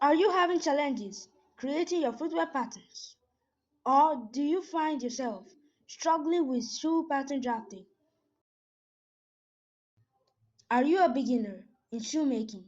Are you having challenges creating your footwear patterns? Or do you find yourself struggling with shoe pattern drafting? Are you a beginner in shoemaking?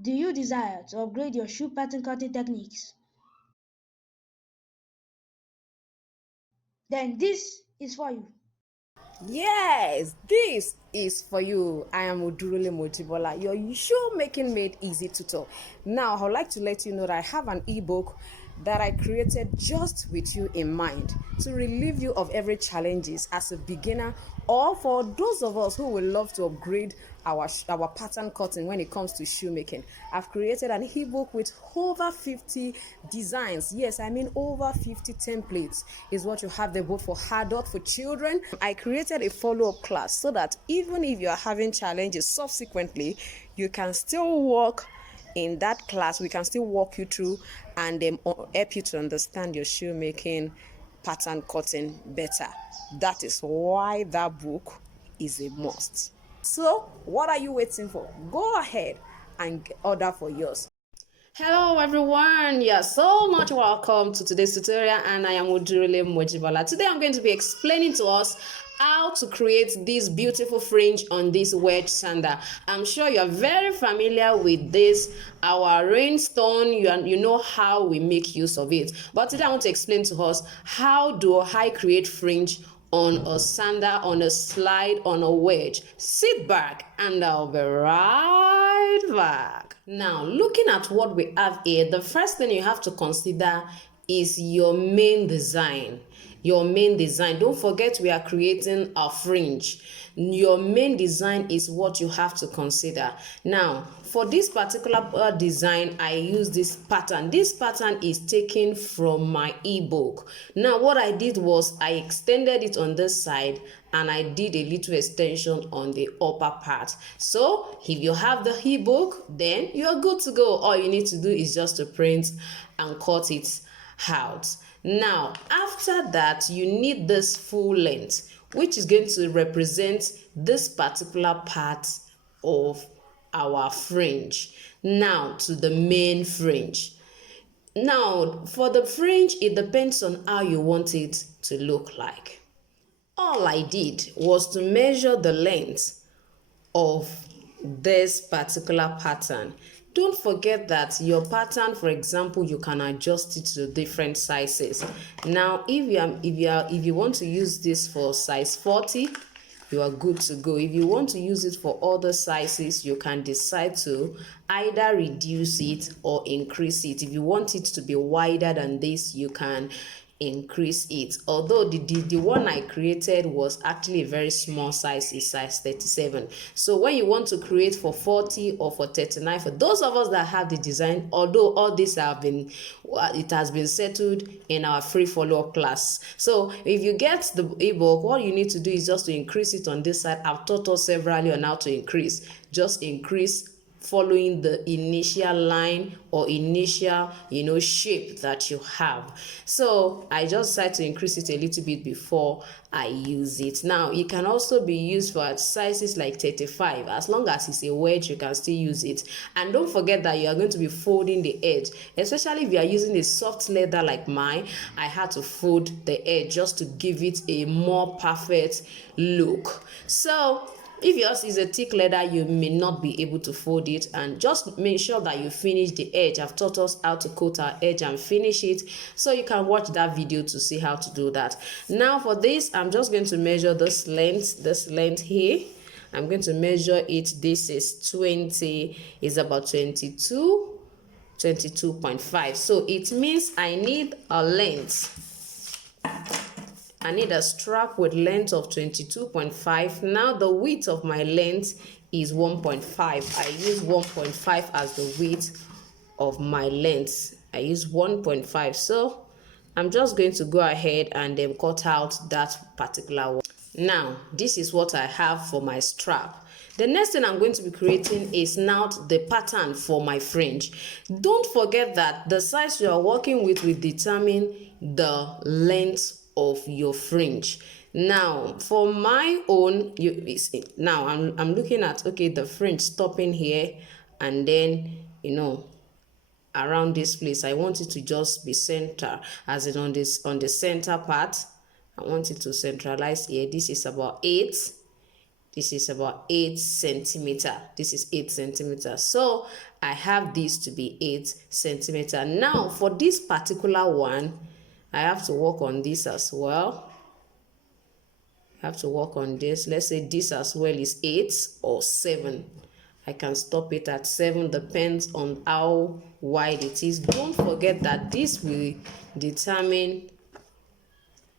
Do you desire to upgrade your shoe pattern cutting techniques? Then this is for you. Yes, this is for you. I am Udurule Mojibola, your shoemaking made easy tutor. Now, I would like to let you know that I have an ebook that I created just with you in mind to relieve you of every challenges as a beginner, or for those of us who would love to upgrade our pattern cutting when it comes to shoemaking. I've created an ebook with over 50 designs. Yes, I mean over 50 templates is what you have there, both for adult, for children. I created a follow-up class so that even if you are having challenges subsequently, you can still work in that class. We can still walk you through and help you to understand your shoemaking pattern cutting better. That is why that book is a must. So, what are you waiting for? Go ahead and order for yours. Hello everyone, you're so much welcome to today's tutorial, and I am Udurule Mojibola. Today I'm going to be explaining to us how to create this beautiful fringe on this wedge sandal. I'm sure you're very familiar with this, our rainstone. You know how we make use of it, but today I want to explain to us how do I create fringe on a sandal, on a slide, on a wedge. Sit back and I'll be right back. Now, looking at what we have here, the first thing you have to consider is your main design. Your main design. Don't forget we are creating a fringe. Your main design is what you have to consider. Now, for this particular design, I use this pattern. This pattern is taken from my ebook. Now, what I did was I extended it on this side and I did a little extension on the upper part. So if you have the ebook, then you're good to go. All you need to do is just to print and cut it out. Now, after that, you need this full length, which is going to represent this particular part of our fringe. Now to the main fringe. Now, for the fringe, it depends on how you want it to look like. All I did was to measure the length of this particular pattern. Don't forget that your pattern, for example, you can adjust it to different sizes. Now, if you want to use this for size 40, you are good to go. If you want to use it for other sizes, you can decide to either reduce it or increase it. If you want it to be wider than this, you can increase it. Although the one I created was actually a very small size, is size 37. So when you want to create for 40 or for 39, for those of us that have the design, although all this it has been settled in our free follow-up class. So if you get the ebook, what you need to do is just to increase it on this side. I've taught us severally on how to increase. Just increase following the initial line or initial shape that you have. So I just decided to increase it a little bit before I use it. Now it can also be used for sizes like 35. As long as it's a wedge, you can still use it. And don't forget that you are going to be folding the edge, especially if you are using a soft leather like mine. I had to fold the edge just to give it a more perfect look. So if yours is a thick leather, you may not be able to fold it, and just make sure that you finish the edge. I've taught us how to coat our edge and finish it, so you can watch that video to see how to do that. Now for this, I'm just going to measure this length here. I'm going to measure it. This is 20, is about 22.5. So it means I need a strap with length of 22.5. Now the width of my length is 1.5. I use 1.5 as the width of my length. I use 1.5. So I'm just going to go ahead and then cut out that particular one. Now this is what I have for my strap. The next thing I'm going to be creating is now the pattern for my fringe. Don't forget that the size you are working with will determine the length of your fringe. Now for my own, now I'm looking at, okay, the fringe stopping here, and then around this place. I want it to just be center, as in on the center part. I want it to centralize here. This is about 8. This is about 8 centimeter. This is 8 centimeter. So I have this to be 8 centimeter. Now for this particular one, I have to work on this as well. I have to work on this. Let's say this as well is 8 or 7. I can stop it at 7, depends on how wide it is. Don't forget that this will determine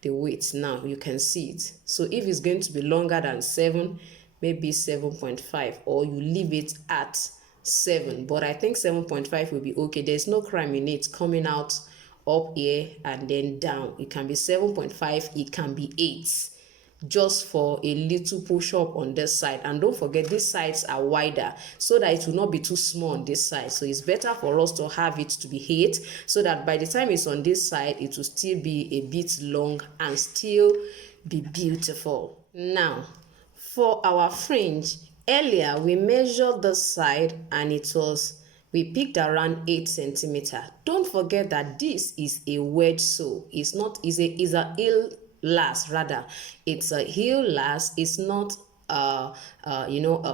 the width. Now you can see it. So if it's going to be longer than 7, maybe 7.5, or you leave it at 7. But I think 7.5 will be okay. There's no crime in it coming out up here and then down. It can be 7.5, it can be 8, just for a little push up on this side. And don't forget, these sides are wider so that it will not be too small on this side. So it's better for us to have it to be 8, so that by the time it's on this side, it will still be a bit long and still be beautiful. Now for our fringe, earlier we measured the side and we picked around 8 centimeter. Don't forget that this is a wedge sew. It's a heel last, rather. It's a heel last. It's not a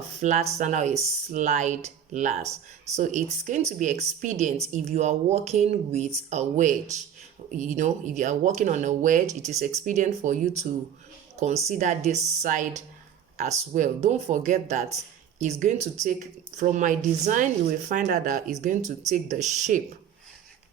flat sandal, a slide last. So it's going to be expedient if you are working with a wedge. If you are working on a wedge, it is expedient for you to consider this side as well. Don't forget that it's going to take, from my design, you will find out that it's going to take the shape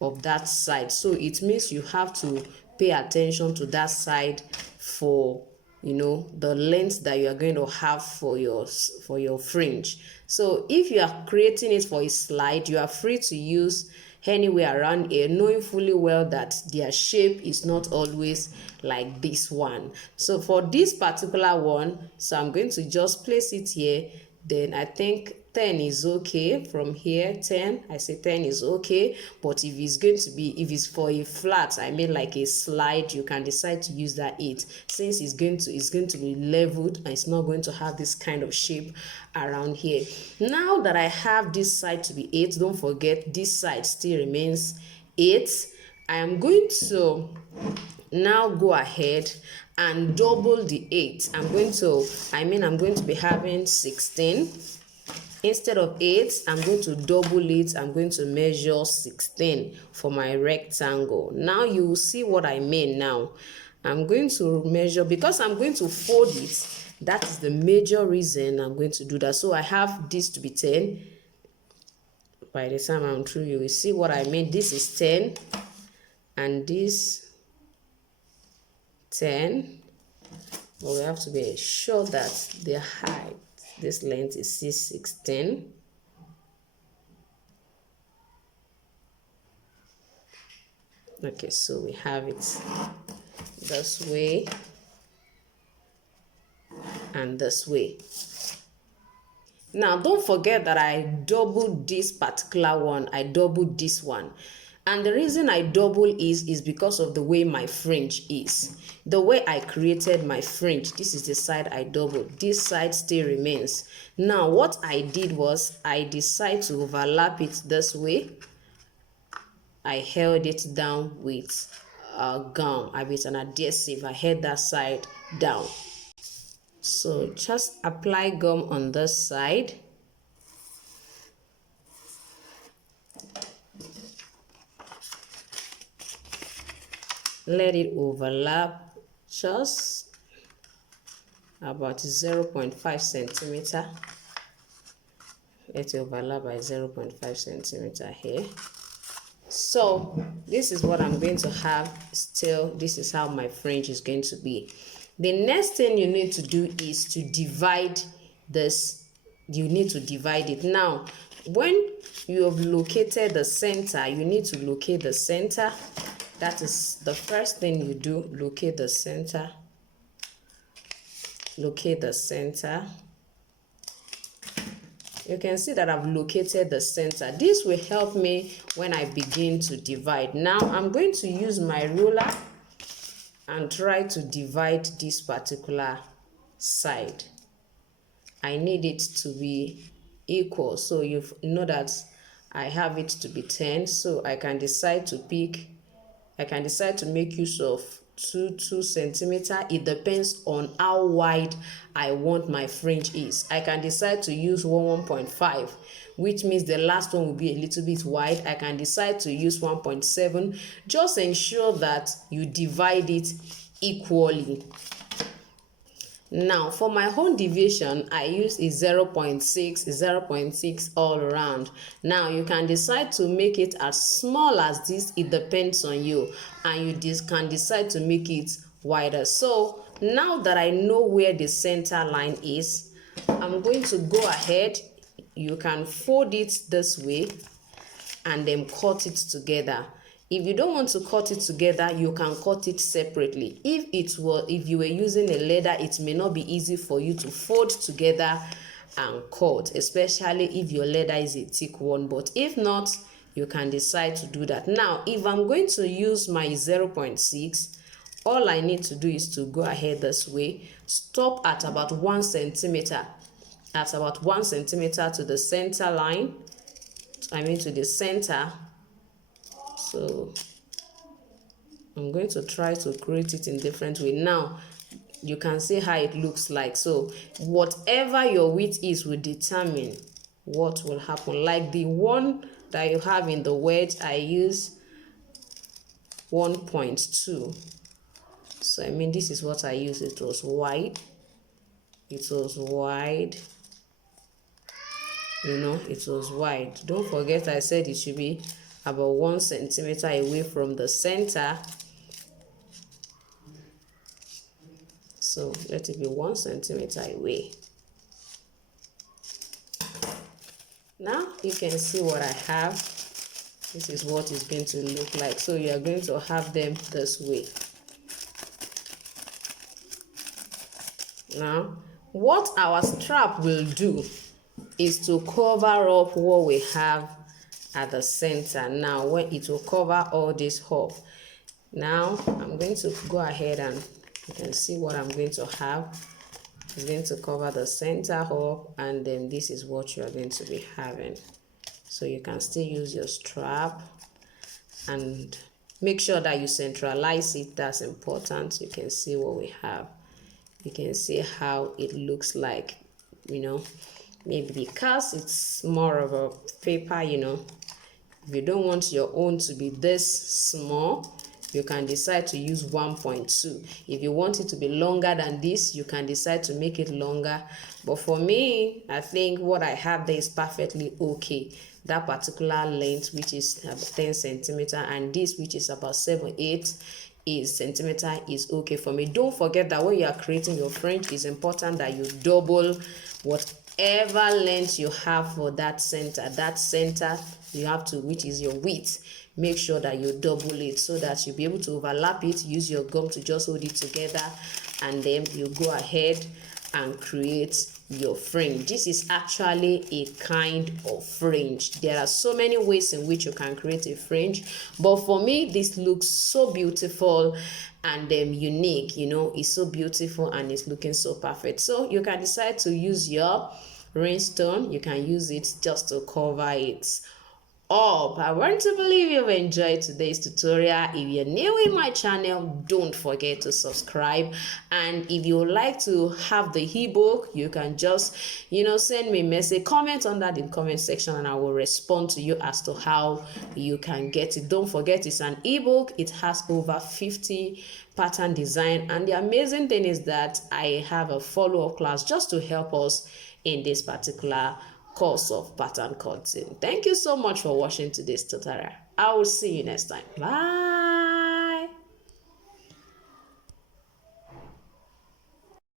of that side. So it means you have to pay attention to that side for the length that you are going to have for your fringe. So if you are creating it for a slide, you are free to use anywhere around here, knowing fully well that their shape is not always like this one. So for this particular one, so I'm going to just place it here. Then I think 10 is okay. From here, 10, I say 10 is okay. But if it's for a flat, I mean like a slide, you can decide to use that 8, since it's going to be leveled and it's not going to have this kind of shape around here. Now that I have this side to be 8, don't forget this side still remains 8. I am going to now go ahead and double the 8. I'm going to be having 16. Instead of 8, I'm going to double it. I'm going to measure 16 for my rectangle. Now you will see what I mean now. I'm going to measure, because I'm going to fold it. That is the major reason I'm going to do that. So I have this to be 10. By the time I'm through, you will see what I mean. This is 10 and this 10. But we have to be sure that the height, this length is 16. Okay, so we have it this way and this way. Now don't forget that I doubled this particular one. I doubled this one. And the reason I double is because of the way my fringe is. The way I created my fringe, this is the side I doubled. This side still remains. Now what I did was I decided to overlap it this way. I held it down with a gum, with an adhesive. I held that side down. So just apply gum on this side. Let it overlap just about 0.5 centimeter. Let it overlap by 0.5 centimeter here. So this is what I'm going to have still. This is how my fringe is going to be. The next thing you need to do is to divide this. You need to divide it. Now, when you have located the center, you need to locate the center. That is the first thing you do. Locate the center. Locate the center. You can see that I've located the center. This will help me when I begin to divide. Now I'm going to use my ruler and try to divide this particular side. I need it to be equal. So you know that I have it to be 10, so I can decide to make use of 2 centimeter. It depends on how wide I want my fringe is. I can decide to use 1.5, which means the last one will be a little bit wide. I can decide to use 1.7. Just ensure that you divide it equally. Now for my own deviation, I use a 0.6 all around. Now you can decide to make it as small as this. It depends on you, and you can decide to make it wider. So now that I know where the center line is, I'm going to go ahead. You can fold it this way and then cut it together. If you don't want to cut it together, you can cut it separately. If you were using a leather, it may not be easy for you to fold together and cut, especially if your leather is a thick one. But if not, you can decide to do that. Now, if I'm going to use my 0.6, all I need to do is to go ahead this way, stop at about 1 centimeter. At about 1 centimeter to the center line, to the center. So I'm going to try to create it in different way. Now you can see how it looks like. So whatever your width is will determine what will happen. Like the one that you have in the wedge, I use 1.2. So this is what I use. It was wide. It was wide. It was wide. Don't forget I said it should be about 1 centimeter away from the center. So let it be 1 centimeter away. Now you can see what I have. This is what it's going to look like. So you are going to have them this way. Now what our strap will do is to cover up what we have at the center. Now when it will cover all this up. Now I'm going to go ahead and you can see what I'm going to have. It's going to cover the center up, and then this is what you are going to be having. So you can still use your strap and make sure that you centralize it. That's important. You can see what we have. You can see how it looks like, maybe because it's more of a paper, If you don't want your own to be this small, you can decide to use 1.2. If you want it to be longer than this, you can decide to make it longer. But for me, I think what I have there is perfectly okay. That particular length, which is 10 centimeter, and this, which is about 7-8 centimeter, is okay for me. Don't forget that when you are creating your fringe, it's important that you double whatever length you have for that center. That center you have to, which is your width, make sure that you double it so that you'll be able to overlap it. Use your gum to just hold it together, and then you go ahead and create your fringe. This is actually a kind of fringe. There are so many ways in which you can create a fringe, but for me this looks so beautiful and unique. It's so beautiful and it's looking so perfect. So you can decide to use your rhinestone. You can use it just to cover it up. I want to believe you've enjoyed today's tutorial. If you're new in my channel, don't forget to subscribe, and if you would like to have the ebook, you can just send me a message, comment under the comment section, and I will respond to you as to how you can get it. Don't forget, it's an ebook. It has over 50 pattern design, and the amazing thing is that I have a follow-up class just to help us in this particular course of pattern cutting. Thank you so much for watching today's tutorial. I will see you next time. Bye.